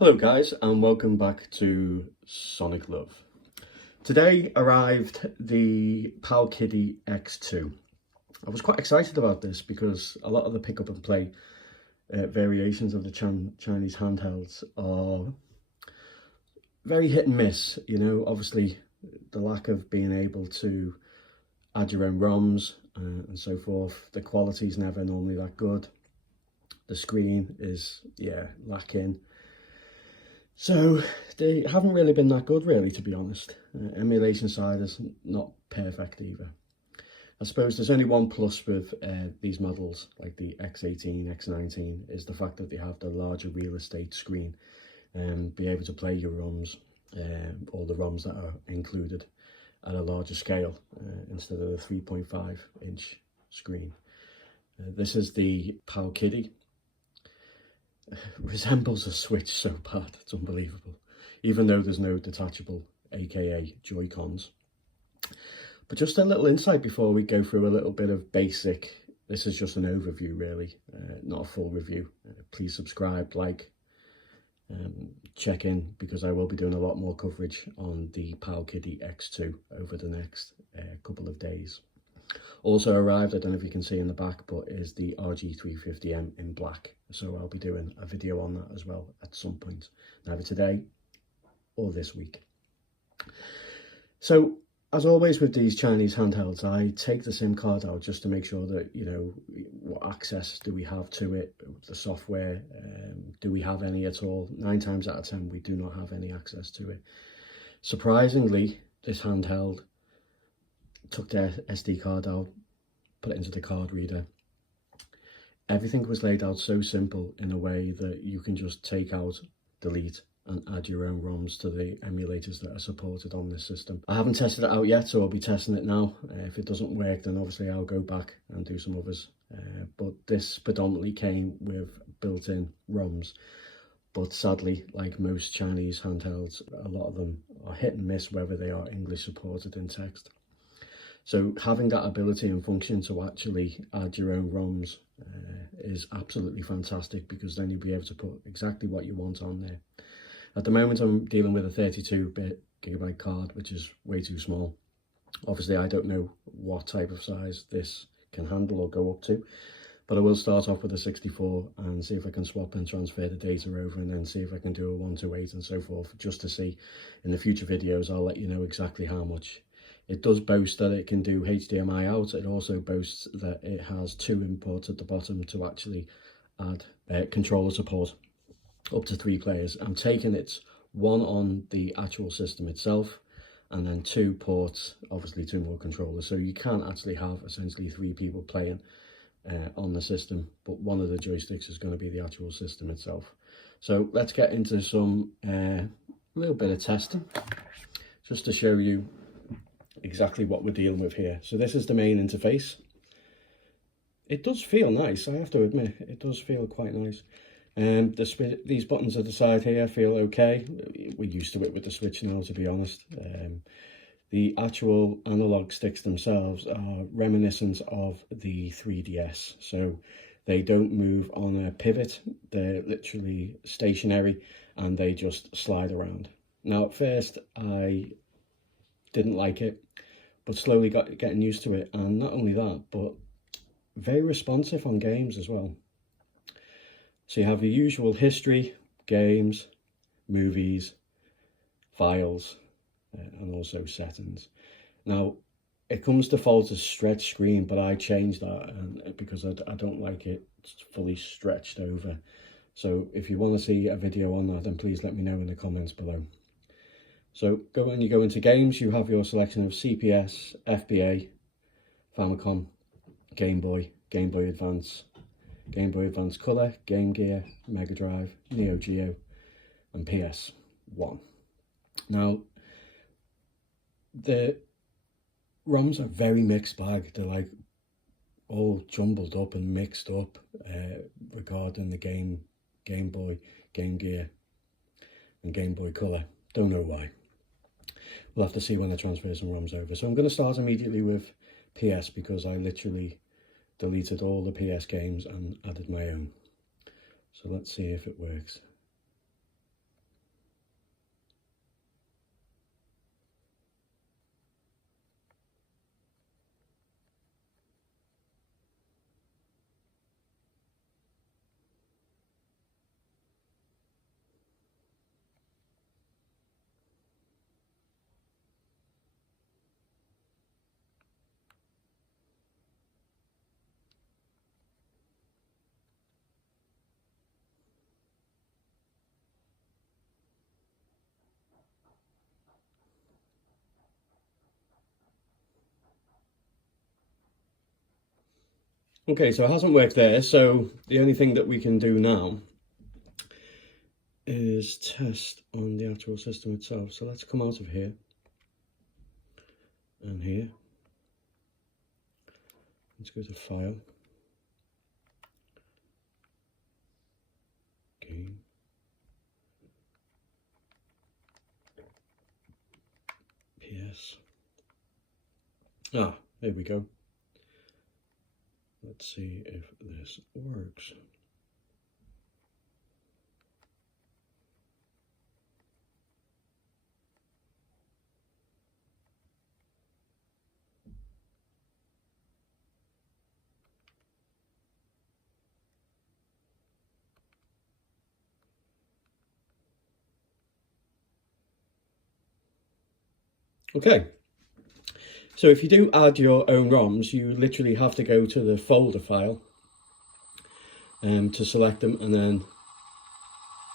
Hello guys and welcome back to Sonic Love. Today arrived the POWKIDDY X2. I was quite excited about this because a lot of the pick up and play variations of the Chinese handhelds are very hit and miss. You know, obviously the lack of being able to add your own ROMs and so forth. The quality's never normally that good. The screen is, lacking. So they haven't really been that good, really, to be honest. Emulation side is not perfect either. I suppose there's only one plus with these models, like the X18, X19, is the fact that they have the larger real estate screen and be able to play your ROMs, or the ROMs that are included at a larger scale instead of the 3.5-inch screen. This is the POWKIDDY. Resembles a Switch so bad, it's unbelievable, even though there's no detachable, aka Joy-Cons. But just a little insight before we go through a little bit of basic. This is just an overview really, not a full review. Please subscribe, like, check in, because I will be doing a lot more coverage on the POWKIDDY X2 over the next couple of days. Also arrived, I don't know if you can see in the back, but is the RG350M in black. So I'll be doing a video on that as well at some point, either today or this week. So as always with these Chinese handhelds, I take the SIM card out just to make sure that, you know, what access do we have to it, the software, do we have any at all? 9 times out of 10, we do not have any access to it. Surprisingly, this handheld took their SD card out, put it into the card reader. Everything was laid out so simple in a way that you can just take out, delete, and add your own ROMs to the emulators that are supported on this system. I haven't tested it out yet, so I'll be testing it now. If it doesn't work, then obviously I'll go back and do some others. But this predominantly came with built-in ROMs. But sadly, like most Chinese handhelds, a lot of them are hit and miss whether they are English supported in text. So having that ability and function to actually add your own ROMs is absolutely fantastic, because then you'll be able to put exactly what you want on there. At the moment, I'm dealing with a 32GB card, which is way too small. Obviously, I don't know what type of size this can handle or go up to, but I will start off with a 64 and see if I can swap and transfer the data over, and then see if I can do a 128 and so forth, just to see. In the future videos, I'll let you know exactly how much. It does boast that it can do HDMI out. It also boasts that it has 2 inputs at the bottom to actually add controller support up to 3 players. I'm taking it 1 on the actual system itself, and then 2 ports, obviously 2 more controllers. So you can actually have essentially 3 people playing on the system, but one of the joysticks is going to be the actual system itself. So let's get into some little bit of testing, just to show you exactly what we're dealing with here. So this is the main interface. It does feel nice, I have to admit. It does feel quite nice. These buttons at the side here feel okay. We're used to it with the Switch now, to be honest. The actual analog sticks themselves are reminiscent of the 3DS. So they don't move on a pivot. They're literally stationary and they just slide around. Now, at first, I didn't like it, but slowly getting used to it. And not only that, but very responsive on games as well. So you have your usual history, games, movies, files, and also settings. Now, it comes default as stretch screen, but I changed that because I don't like it fully stretched over. So if you want to see a video on that, then please let me know in the comments below. So when you go into games, you have your selection of CPS, FBA, Famicom, Game Boy, Game Boy Advance, Game Boy Advance Color, Game Gear, Mega Drive, Neo Geo, and PS1. Now, the ROMs are very mixed bag. They're like all jumbled up and mixed up regarding the Game Boy, Game Gear, and Game Boy Color. Don't know why. We'll have to see when I transfer some ROMs over. So I'm going to start immediately with PS, because I literally deleted all the PS games and added my own. So let's see if it works. Okay, so it hasn't worked there, so the only thing that we can do now is test on the actual system itself. So let's come out of here and here. Let's go to File, Game, PS. Ah, there we go. Let's see if this works. Okay, so if you do add your own ROMs, you literally have to go to the folder file to select them, and then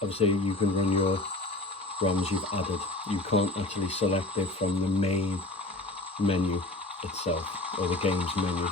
obviously you can run your ROMs you've added. You can't actually select it from the main menu itself, or the games menu.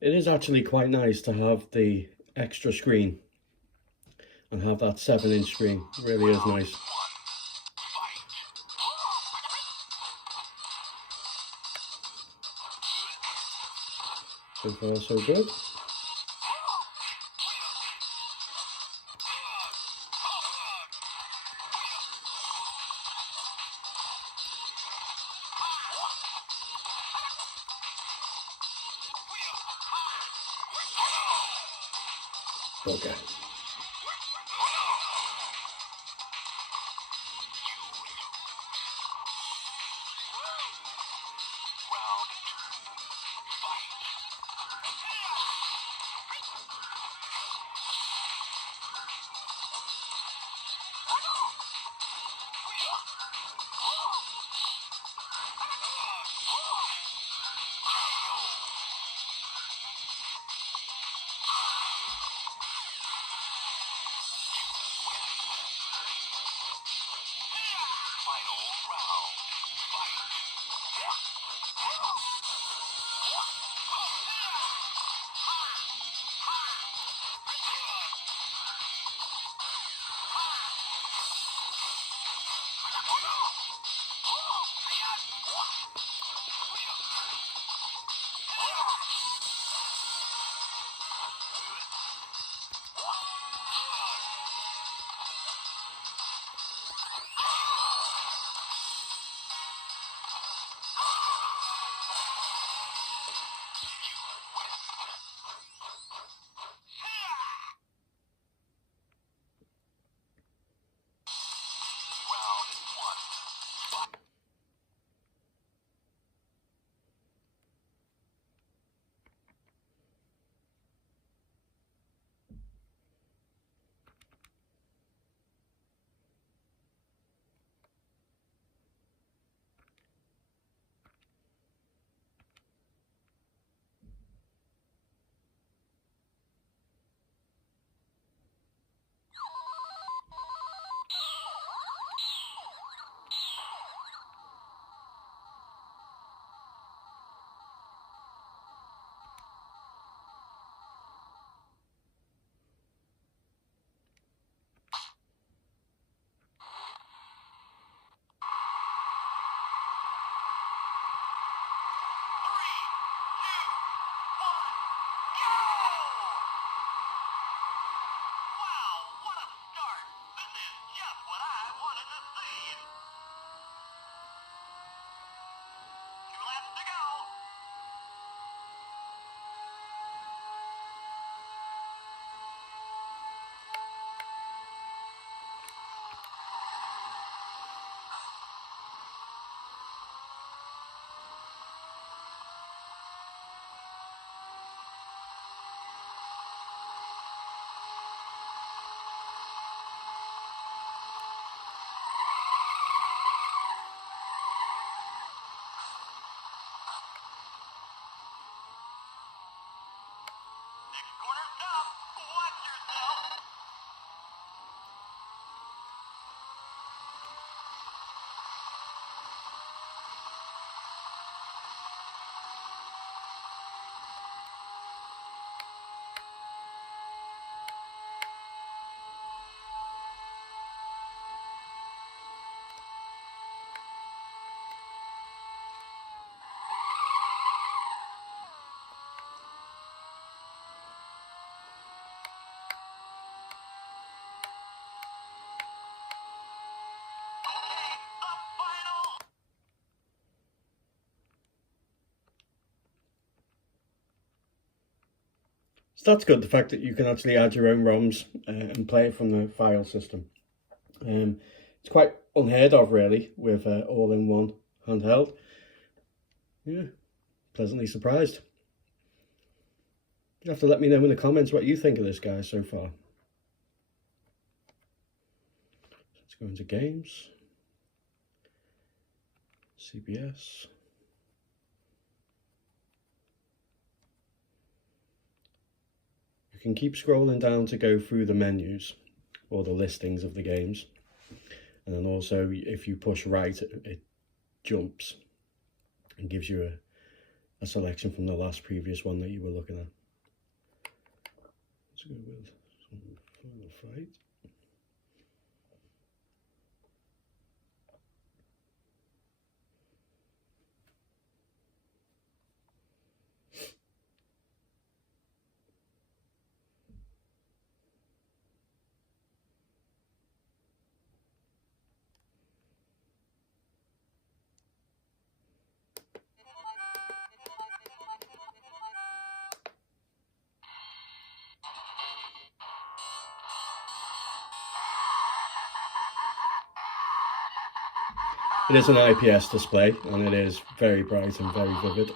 It is actually quite nice to have the extra screen and have that 7-inch screen. It really is nice. So far so good. Okay. that's good, the fact that you can actually add your own ROMs and play it from the file system. It's quite unheard of, really, with all-in-one handheld. Yeah, pleasantly surprised. You have to let me know in the comments what you think of this guy so far. Let's go into games, CBS. You can keep scrolling down to go through the menus or the listings of the games. And then also, if you push right, it jumps and gives you a selection from the last previous one that you were looking at. Let's go with some Final Fight. It is an IPS display, and it is very bright and very vivid.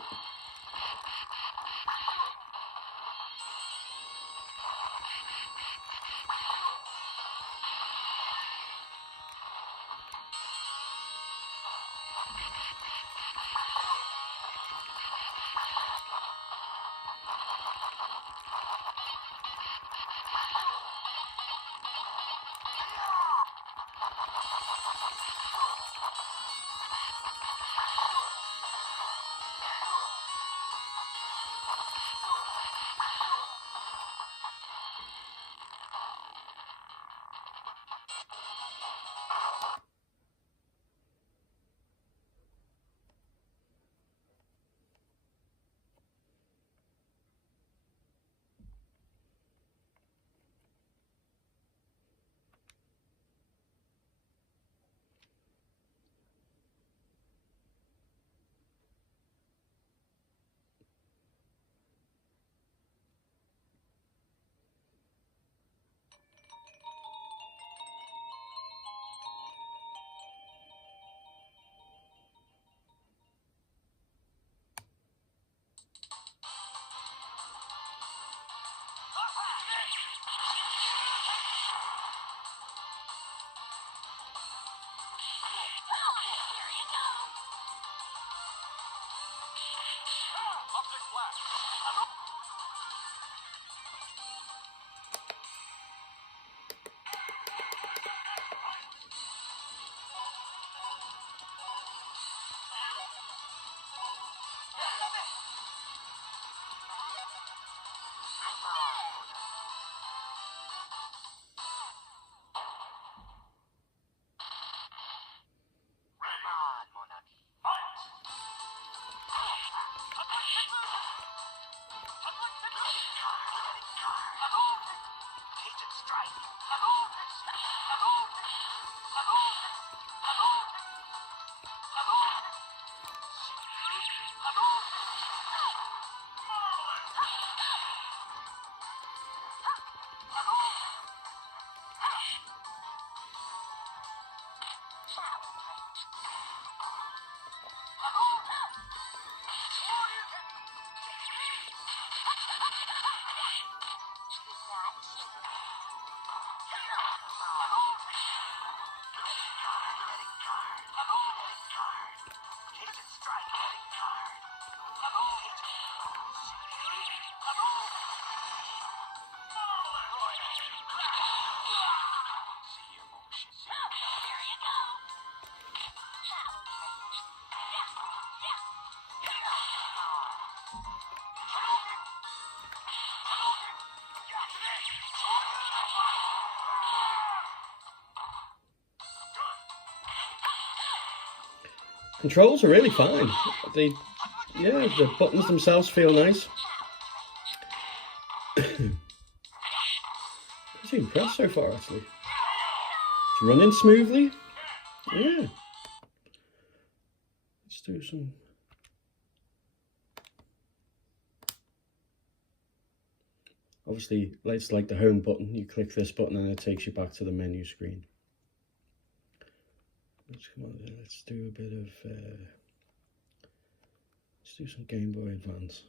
Controls are really fine. Yeah, the buttons themselves feel nice. Pretty impressed so far, actually. It's running smoothly. Yeah. Let's do some. Obviously, it's like the home button. You click this button and it takes you back to the menu screen. Let's do a bit of, let's do some Game Boy Advance.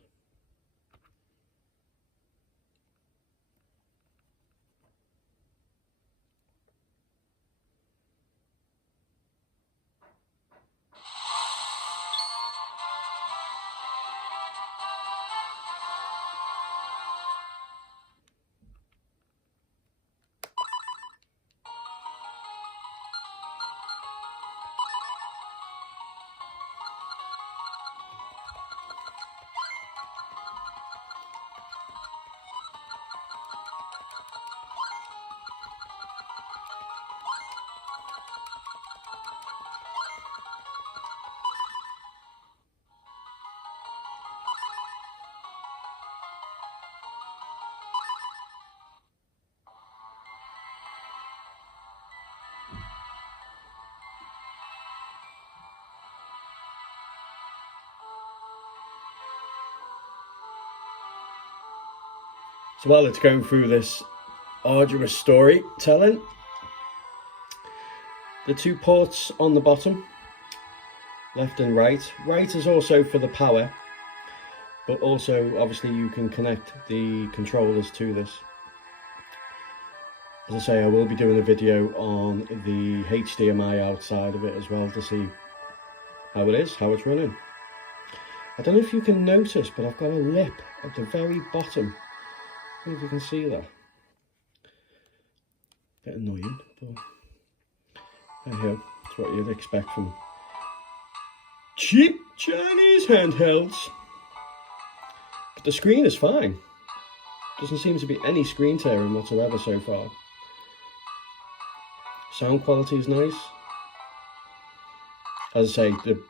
So while it's going through this arduous storytelling, the two ports on the bottom, left and right. Right is also for the power, but also obviously you can connect the controllers to this. As I say, I will be doing a video on the HDMI outside of it as well to see how it is, how it's running. I don't know if you can notice, but I've got a lip at the very bottom. I don't know if you can see that. Bit annoying, but there you go. That's what you'd expect from cheap Chinese handhelds. But the screen is fine. Doesn't seem to be any screen tearing whatsoever so far. Sound quality is nice. As I say, the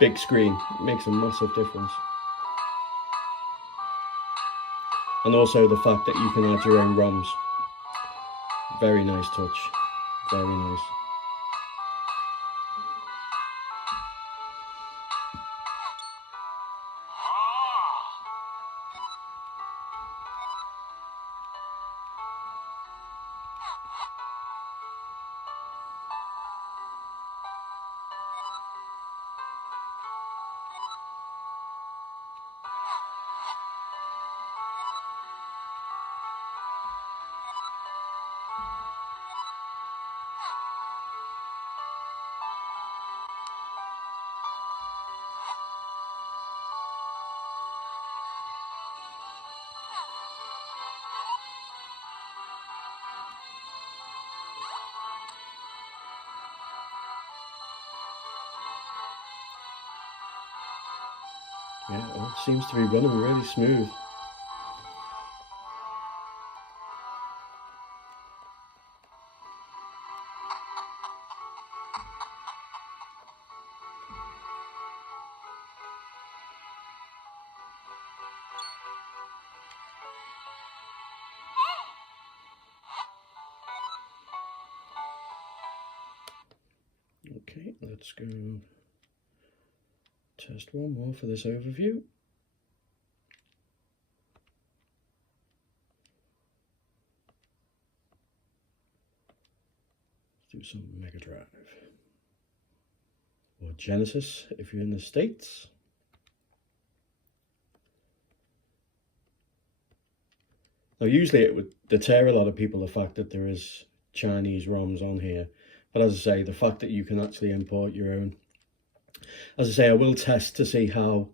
big screen makes a massive difference. And also the fact that you can add your own ROMs. Very nice touch. Very nice. Yeah, it all seems to be running really smooth. Okay, let's go test one more for this overview. Let's do some Mega Drive or Genesis if you're in the States. Now usually it would deter a lot of people, the fact that there is Chinese ROMs on here, but as I say, the fact that you can actually import your own. As I say, I will test to see how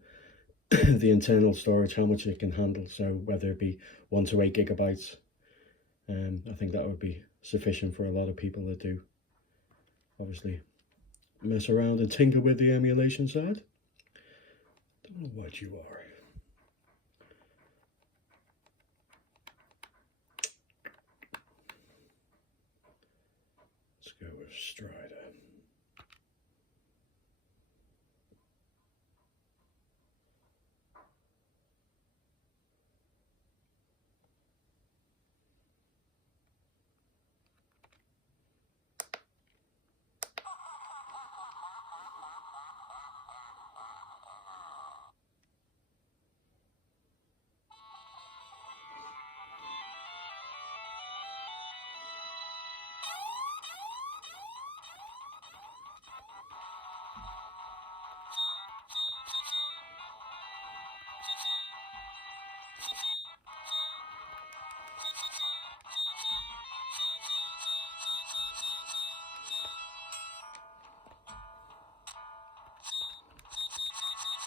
the internal storage, how much it can handle, so whether it be 1 to 8 gigabytes. I think that would be sufficient for a lot of people that do obviously mess around and tinker with the emulation side. Don't know what you are. Let's go with Strider.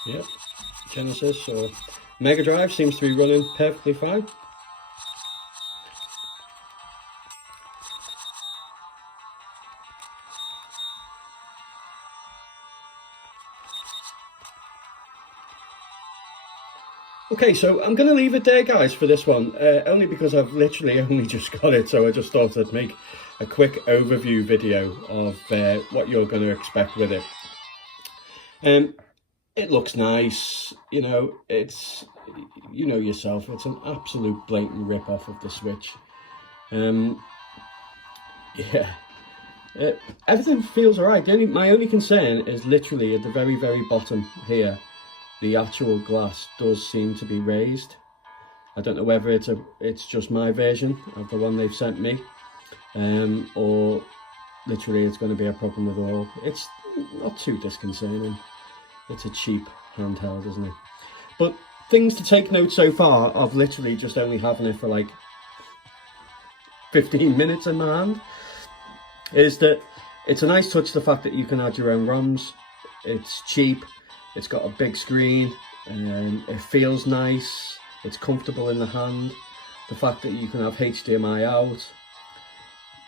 Yep, Genesis or Mega Drive seems to be running perfectly fine. Okay, so I'm going to leave it there, guys, for this one, only because I've literally only just got it, so I just thought I'd make a quick overview video of what you're going to expect with it. It looks nice, you know, it's, you know yourself, it's an absolute blatant rip-off of the Switch. Yeah, everything feels alright. My only concern is literally at the very, very bottom here. The actual glass does seem to be raised. I don't know whether it's just my version of the one they've sent me, or literally it's going to be a problem with all. It's not too disconcerting. It's a cheap handheld, isn't it? But things to take note so far of literally just only having it for like 15 minutes in my hand is that it's a nice touch, the fact that you can add your own ROMs. It's cheap. It's got a big screen, it feels nice, it's comfortable in the hand. The fact that you can have HDMI out,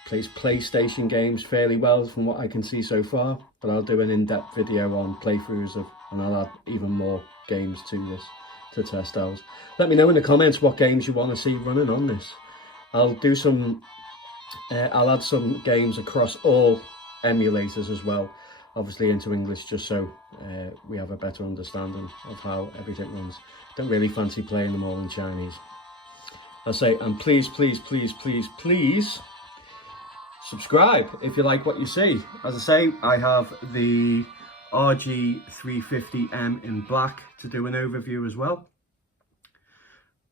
plays PlayStation games fairly well from what I can see so far, but I'll do an in-depth video on playthroughs and I'll add even more games to this to test out. Let me know in the comments what games you want to see running on this. I'll do some, I'll add some games across all emulators as well, obviously into English, just so we have a better understanding of how everything runs. Don't really fancy playing them all in Chinese. I say, and please, please, please, please, please subscribe if you like what you see. As I say, I have the RG350M in black to do an overview as well.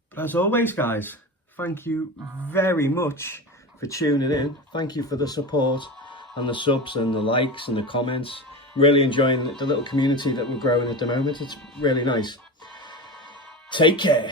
But as always, guys, thank you very much for tuning in. Thank you for the support and the subs and the likes and the comments. Really enjoying the little community that we're growing at the moment. It's really nice. Take care.